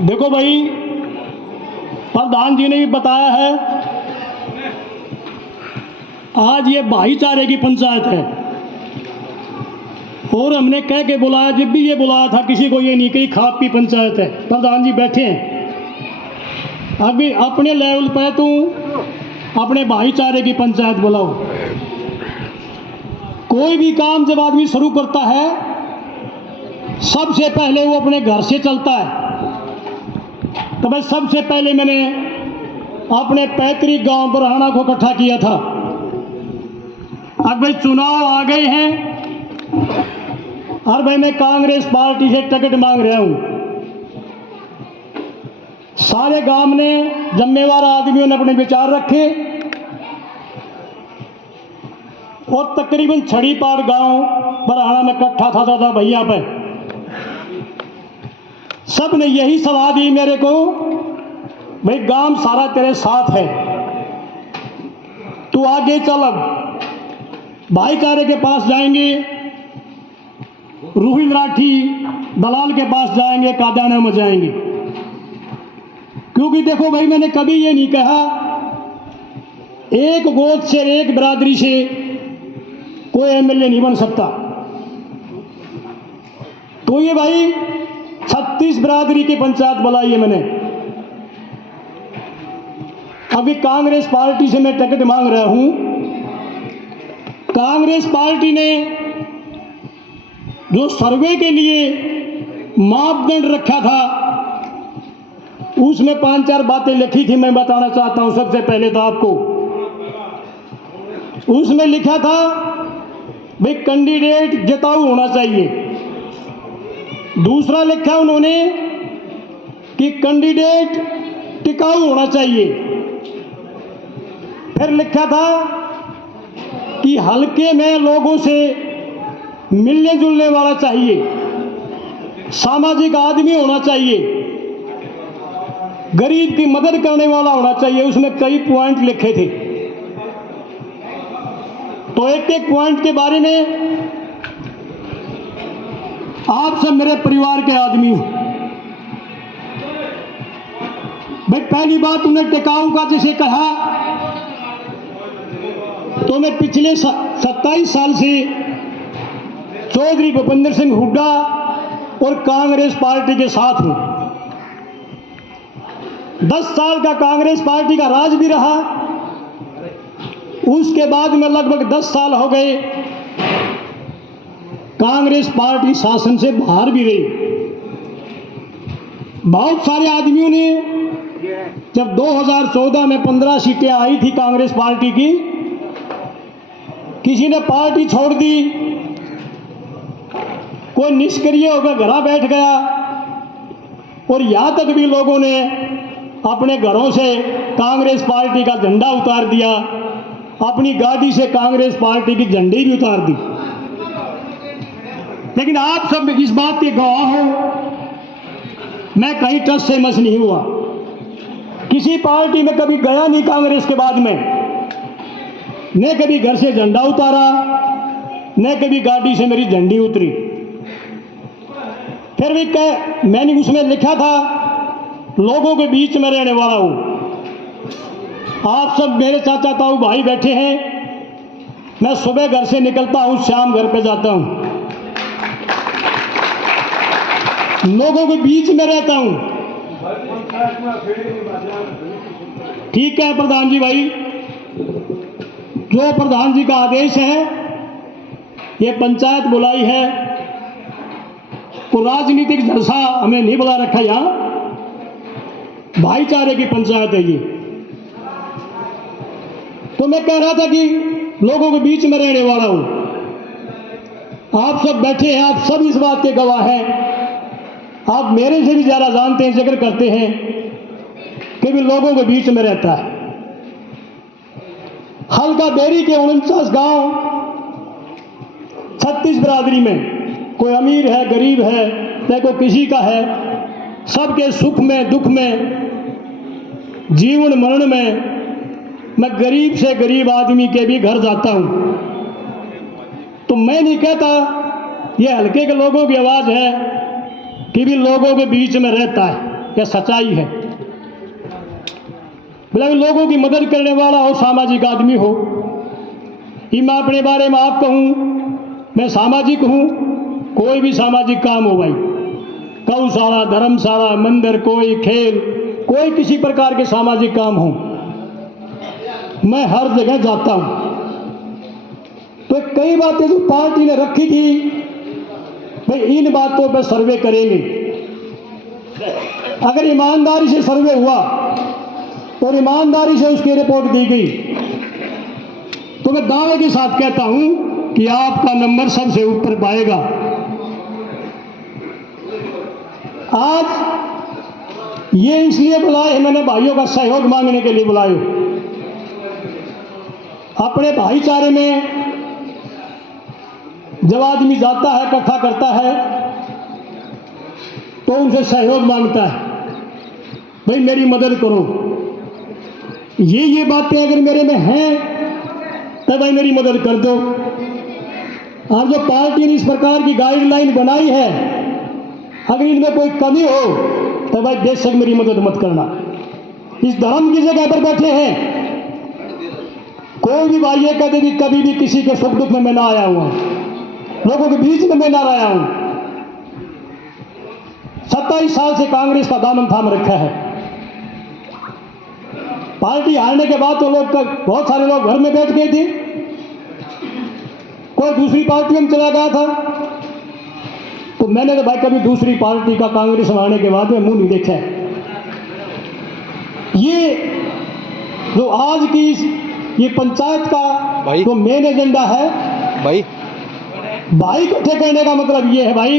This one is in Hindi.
देखो भाई, प्रधान जी ने भी बताया है, आज ये भाईचारे की पंचायत है और हमने कह के बुलाया, जब भी ये बुलाया था किसी को ये नहीं कही खाप की पंचायत है। प्रधान जी बैठे हैं, अभी अपने लेवल पे तू अपने भाईचारे की पंचायत बुलाओ। कोई भी काम जब आदमी शुरू करता है सबसे पहले वो अपने घर से चलता है। तो भाई सबसे पहले मैंने अपने पैतृक गांव बरहाना को इकट्ठा किया था। अब भाई चुनाव आ गए हैं और भाई मैं कांग्रेस पार्टी से टिकट मांग रहा हूं। सारे गांव ने, जिम्मेवार आदमियों ने अपने विचार रखे और तकरीबन छड़ीपाड़ गांव बरहाना में इकट्ठा था भैया पे। सब ने यही सलाह दी मेरे को, भाई गांव सारा तेरे साथ है, तू आगे चल। अब भाईचारे के पास जाएंगे, रूही मराठी दलाल के पास जाएंगे, कादाना में जाएंगे। क्योंकि देखो भाई, मैंने कभी ये नहीं कहा एक गोद से, एक बिरादरी से कोई एमएलए नहीं बन सकता। तो ये भाई 36 बिरादरी की पंचायत बुलाई है मैंने। अभी कांग्रेस पार्टी से मैं टिकट मांग रहा हूं। कांग्रेस पार्टी ने जो सर्वे के लिए मापदंड रखा था उसमें 5-4 बातें लिखी थी, मैं बताना चाहता हूं। सबसे पहले तो आपको उसमें लिखा था भाई कैंडिडेट जिताऊ होना चाहिए। दूसरा लिखा उन्होंने कि कैंडिडेट टिकाऊ होना चाहिए। फिर लिखा था कि हल्के में लोगों से मिलने जुलने वाला चाहिए, सामाजिक आदमी होना चाहिए, गरीब की मदद करने वाला होना चाहिए। उसमें कई पॉइंट लिखे थे। तो एक एक पॉइंट के बारे में आप सब मेरे परिवार के आदमी हो। भाई पहली बात, उन्हें टिकाऊ का जिसे कहा, तो मैं पिछले 27 साल से चौधरी भूपेंद्र सिंह हुड्डा और कांग्रेस पार्टी के साथ हूं। 10 साल का कांग्रेस पार्टी का राज भी रहा। उसके बाद में लगभग 10 साल हो गए कांग्रेस पार्टी शासन से बाहर भी रही। बहुत सारे आदमियों ने, जब 2014 में 15 सीटें आई थी कांग्रेस पार्टी की, किसी ने पार्टी छोड़ दी, कोई निष्क्रिय होकर घरा बैठ गया और यहां तक भी लोगों ने अपने घरों से कांग्रेस पार्टी का झंडा उतार दिया, अपनी गाड़ी से कांग्रेस पार्टी की झंडी भी उतार दी। लेकिन आप सब इस बात के गवाह हो, मैं कहीं टस से मस नहीं हुआ, किसी पार्टी में कभी गया नहीं। कांग्रेस के बाद में न कभी घर से झंडा उतारा, न कभी गाड़ी से मेरी झंडी उतरी। फिर भी मैंने उसमें लिखा था लोगों के बीच में रहने वाला हूं। आप सब मेरे चाचा ताऊ भाई बैठे हैं। मैं सुबह घर से निकलता हूं, शाम घर पे जाता हूं, लोगों के बीच में रहता हूं। ठीक है प्रधान जी, भाई जो प्रधान जी का आदेश है, ये पंचायत बुलाई है, तो राजनीतिक जलसा हमें नहीं बुला रखा, यहां भाईचारे की पंचायत है ये। तो मैं कह रहा था कि लोगों के बीच में रहने वाला हूं। आप सब बैठे हैं, आप सब इस बात के गवाह हैं। आप मेरे से भी ज्यादा जानते हैं, जिक्र करते हैं कि भी लोगों के बीच में रहता है। हल्का बेरी के 49 गांव 36 बिरादरी में, कोई अमीर है, गरीब है, चाहे कोई किसी का है, सबके सुख में दुख में, जीवन मरण में मैं गरीब से गरीब आदमी के भी घर जाता हूं। तो मैं नहीं कहता ये हल्के के लोगों की आवाज़ है कि भी लोगों के बीच में रहता है, यह सच्चाई है। बोला लोगों की मदद करने वाला हो, सामाजिक आदमी हो। ये मैं अपने बारे में आप कहूँ, मैं सामाजिक हूँ। कोई भी सामाजिक काम हो भाई, गौशाला, धर्मशाला, मंदिर, कोई खेल, कोई किसी प्रकार के सामाजिक काम हो, मैं हर जगह जाता हूँ। तो कई बातें जो पार्टी ने रखी थी, भाई इन बातों पर सर्वे करेंगे। अगर ईमानदारी से सर्वे हुआ और ईमानदारी से उसकी रिपोर्ट दी गई, तो मैं दावे के साथ कहता हूं कि आपका नंबर सबसे ऊपर पाएगा। आज ये इसलिए बुलाए हैं, मैंने भाइयों का सहयोग मांगने के लिए बुलाए। अपने भाईचारे में जब आदमी जाता है, इकट्ठा करता है, तो उनसे सहयोग मांगता है, भाई मेरी मदद करो। ये बातें अगर मेरे में हैं तो भाई मेरी मदद कर दो। और जो पार्टी ने इस प्रकार की गाइडलाइन बनाई है, अगर इनमें कोई कमी हो तो भाई बेशक मेरी मदद मत करना। इस धर्म की जगह पर बैठे हैं, कोई भी भाई ये कहते भी कभी भी किसी के सुख दुख में मैं ना आया हूं, लोगों के बीच में मैं ना आया हूं। 27 साल से कांग्रेस का दामन थाम रखा है। पार्टी हारने के बाद तो बहुत सारे लोग घर में बैठ गए थे, कोई दूसरी पार्टी में चला गया था। तो मैंने तो भाई कभी दूसरी पार्टी का कांग्रेस में आने के बाद में मुंह नहीं देखा है। ये जो आज की ये पंचायत का जो मेन एजेंडा है, भाई को इकट्ठे करने का मतलब ये है भाई